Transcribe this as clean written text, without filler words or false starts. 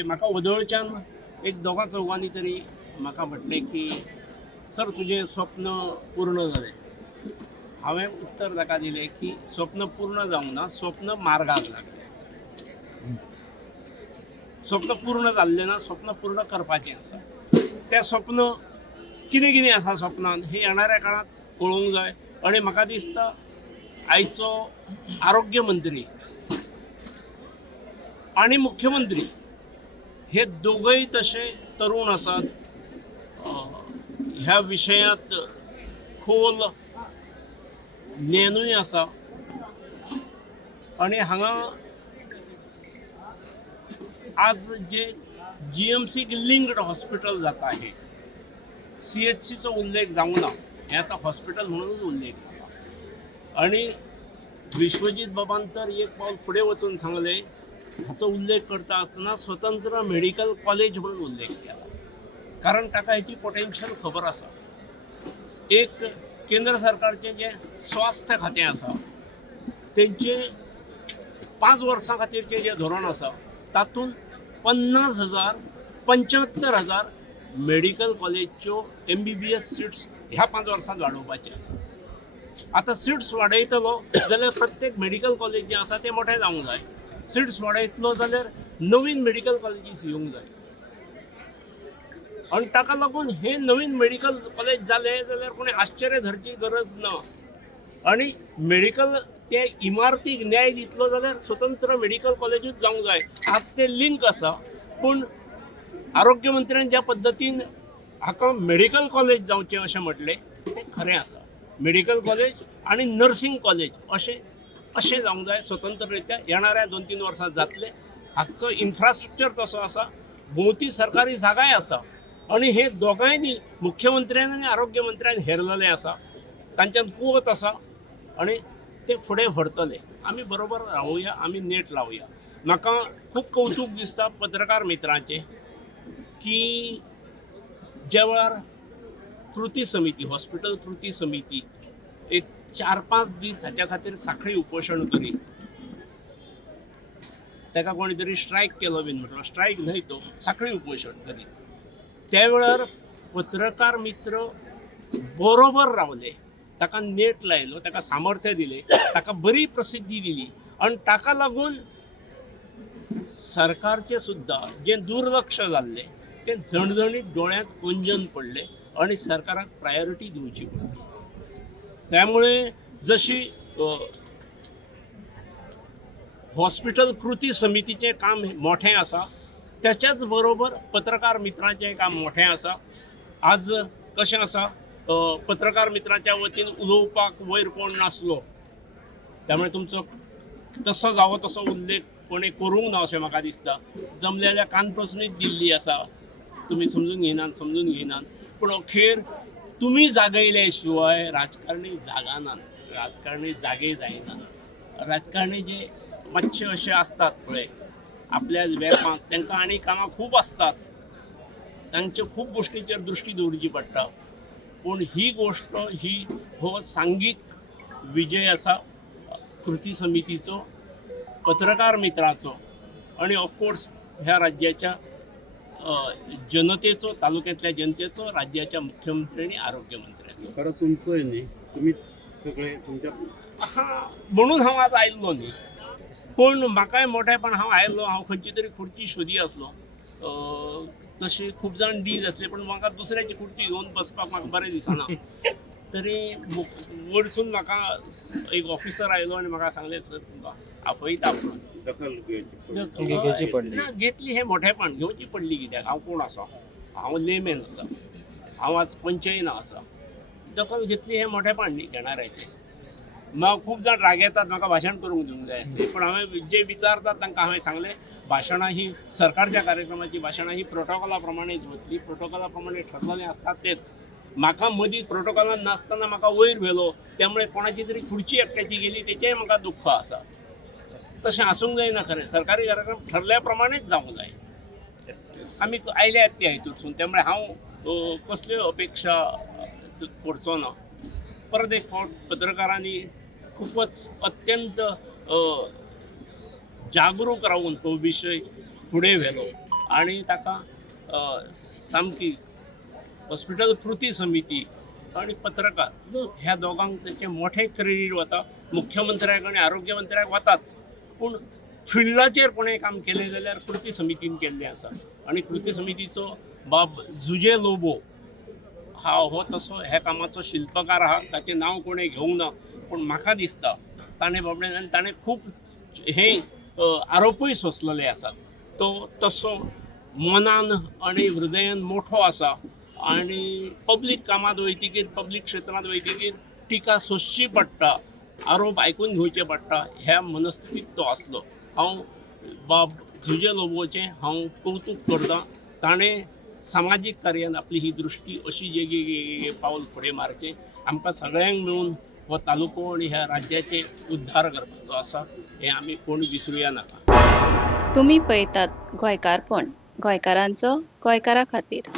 हय म्हाका वदळच्यान एक दोगा चौगांनी तरी म्हाका म्हटलें की सर तुजें स्वप्न पूर्ण जालें. हांवें उत्तर ताका दिलें की स्वप्न पूर्ण जावंक ना, स्वप्न मार्गाक लागलें. स्वप्न पूर्ण जाल्लें ना, स्वप्न पूर्ण करपाचें आसा. तें स्वप्न कितें कितें आसा स्वप्नांत हें येणाऱ्या काळात कळूंक जाय. आनी म्हाका दिसता आयचो आरोग्य मंत्री आनी मुख्यमंत्री हे दोगय तशे तरुण आसात. ह्या विशयांत खोल ज्ञानूय आसा. आनी हांगा आज जे GMCक लिंक्ड हॉस्पिटल जाता आहे, CHCचो उल्लेख जावंक ना, हें आतां हॉस्पिटल म्हणूनच उल्लेख जाता. आनी विश्वजीत बाबान तर एक पावल फुडें वचून सांगलें, हाचो उल्लेख करता आसतना स्वतंत्र मेडिकल कॉलेज म्हणून उल्लेख केला. कारण ताका हेची पोटेन्शियल खबर आसा. एक केंद्र सरकारचें जें स्वास्थ्य खातें आसा तेंचें 5 वर्सां खातीरचें जें धोरण आसा तातूंत 50,000 75,000 मेडिकल कॉलेजच्यो MBBS सीट्स ह्या 5 वर्सांत वाडोवपाचे आसा. आतां सीट्स वाडयतलो जाल्यार प्रत्येक मेडिकल कॉलेज जें आसा तें मोठें जावंक जाय. सीट्स वाडयतलो जाल्यार नवीन मेडिकल कॉलेजीस येवंक जाय. आनी ताका लागून हे नवीन मेडिकल कॉलेज जाले जाल्यार कोणी आश्चर्य धरची गरज ना. आनी मेडिकल ते इमारतीक न्याय दितलो जाल्यार स्वतंत्र मेडिकल कॉलेजूच जावंक जाय. आज ते लिंक आसा. पूण आरोग्य मंत्र्यान ज्या पद्दतीन हाका मेडिकल कॉलेज जावचें अशें म्हटलें तें खरें आसा. मेडिकल कॉलेज आनी नर्सिंग कॉलेज अशें जावंक जाय स्वतंत्ररित्या. येणाऱ्या 2-3 वर्सांत जातलें. हाचो इन्फ्रास्ट्रक्चर तसो आसा, भोंवती सरकारी जागाय आसा. आनी हे दोगांयनी मुख्यमंत्र्यान आनी आरोग्य मंत्र्यान हेरलेलें आसा. तांच्यान कुवत आसा आनी ते फुडें व्हरतले. आमी बरोबर रावुया, आमी नेट लावुया. म्हाका खूब कौतूक दिसता पत्रकार मित्रांचें की ज्या वेळार कृती समिती, हॉस्पिटल कृती समिती एक 4-5 दीस हाच्या खातीर सांखळी उपोशण करी. ताका कोणी तरी स्ट्रायक केलो बीन म्हटलो. स्ट्रायक न्हय, तो सांखळी उपोशण करी. त्या वेळार पत्रकार मित्र बरोबर रावले. ताका नेट लायलो, ताका सामर्थ्य दिलें, ताका बरी प्रसिद्धी दिली. आनी ताका लागून सरकारचें सुद्दां जें दुर्लक्ष जाल्लें तें झणझणीत दोळ्यांत अंजन पडलें आनी सरकाराक प्रायोरिटी दिवची पडली. त्यामुळे जशी हॉस्पिटल कृती समितीचें काम मोठें आसा, त्याच्याच बरोबर पत्रकार मित्रांचें काम मोठें आसा. आज कशें आसा, पत्रकार मित्रांच्या वतीन उलोवपाक वयर कोण नासलो, त्यामुळे तुमचो तसो जावो तसो उल्लेख कोणें करूंक ना अशें म्हाका दिसता. जमले जाल्यार कानपसणीच दिल्ली आसा, तुमी समजून घेयनात. पूण अखेर तुमी जागयले शिवाय राजकारणी जागानात, राजकारणी जागे जायनात. राजकारणी जे मातशे अशे आसतात पळय आपल्याच वेपांत, तांकां आनी कामां खूब आसतात, तांचे खूब गोश्टींचेर दृश्टी दवरची पडटा. पूण ही गोश्ट हो सांघीक विजय आसा कृती समितीचो, पत्रकार मित्राचो आनी ऑफकोर्स ह्या राज्याच्या जनतेचो, तालुक्यांतल्या जनतेचो, राज्याच्या मुख्यमंत्री आनी आरोग्य मंत्र्याचो. खरं तुमचंय न्ही, तुम्ही सगळे तुमच्या म्हणून हांव आज आयिल्लो न्ही. पूण म्हाकाय मोठेपण हांव आयिल्लो, हांव खंयची तरी खुर्ची सोदी आसलो. तशे खूब जाण डीज आसले, पूण म्हाका दुसऱ्याची खुर्ची घेवन बसपाक म्हाका बरें दिसना. तरी वयरसून म्हाका एक ऑफिसर आयलो आनी म्हाका सांगलें, सर तुमकां आपयता म्हणून. दखल घेवची पडली. ना घेतली, हें मोठेपण घेवची पडली. कित्याक हांव कोण आसा, हांव लेमॅन आसा, हांव आज पंचयना आसा. दखल घेतली हें मोठेपण न्ही घेणाऱ्याचें. म्हाका खूब जाण राग येतात, म्हाका भाशण करूंक दिवंक जाय आसलें. पूण हांवें जे विचारतात तांकां हांवें सांगलें, भाशणां ही सरकारच्या कार्यक्रमाची भाशणां ही प्रोटोकॉला प्रमाणेच वतली, प्रोटोकॉला प्रमाणे ठरलेलें आसता तेच. म्हाका मदीं प्रोटोकॉलान नासतना म्हाका वयर व्हेलो, त्यामुळे कोणाची तरी खुर्ची एकट्याची गेली तेचेंय म्हाका दुख्ख आसा. तशें आसूंक जायना. खरें सरकारी कार्यक्रम ठरल्या प्रमाणेच जावंक जाय. आमी आयल्यात त्या हितूंतसून, त्यामुळे हांव कसल्यो अपेक्षा करचो ना. परत एक फावट पत्रकारांनी खूपच अत्यंत जागरूक रावून तो विशय फुडें व्हेलो आणि ताका सामकी हॉस्पिटल कृती समिती आणि पत्रकार ह्या दोगांक त्याचे मोठे क्रेडीट वता. मुख्यमंत्र्याक आणि आरोग्य मंत्र्याक वताच, पूण फिल्डाचेर कोणें काम केलें जाल्यार कृती समितीन केल्लें आसा. आणि कृती समितीचो बाब जुजे लोबो हो तसो ह्या कामाचो शिल्पकार आहा. ताचें नांव कोणें घेवंक ना, पूण म्हाका दिसता ताणें बाबड्यान आनी ताणें खूब हे आरोपूय सोंसलेले आसात. तो तसो मनान आणि हृदयान मोठो आसा आणि पब्लीक कामात वयतकीर पब्लीक क्षेत्रांत वयतकीर टिका सोंसची पडटा, आरोप आयकून घेवचे पडटा, ह्या मनस्थितीत तो आसलो. हांव बाब जुजे लोबोचें हांव कौतुक करतां. ताणें सामाजीक कार्यान आपली ही दृश्टी अशी जे पावल फुडें मारचें. आमकां सगळ्यांक मेळून हो तालुको आणि ह्या राज्याचे उद्धार करपाचो आसा, हें आमी कोण विसरुया नाका. तुम्ही पळयतात गोंयकारपण, गोंयकारांचो गोंयकारा खातीर.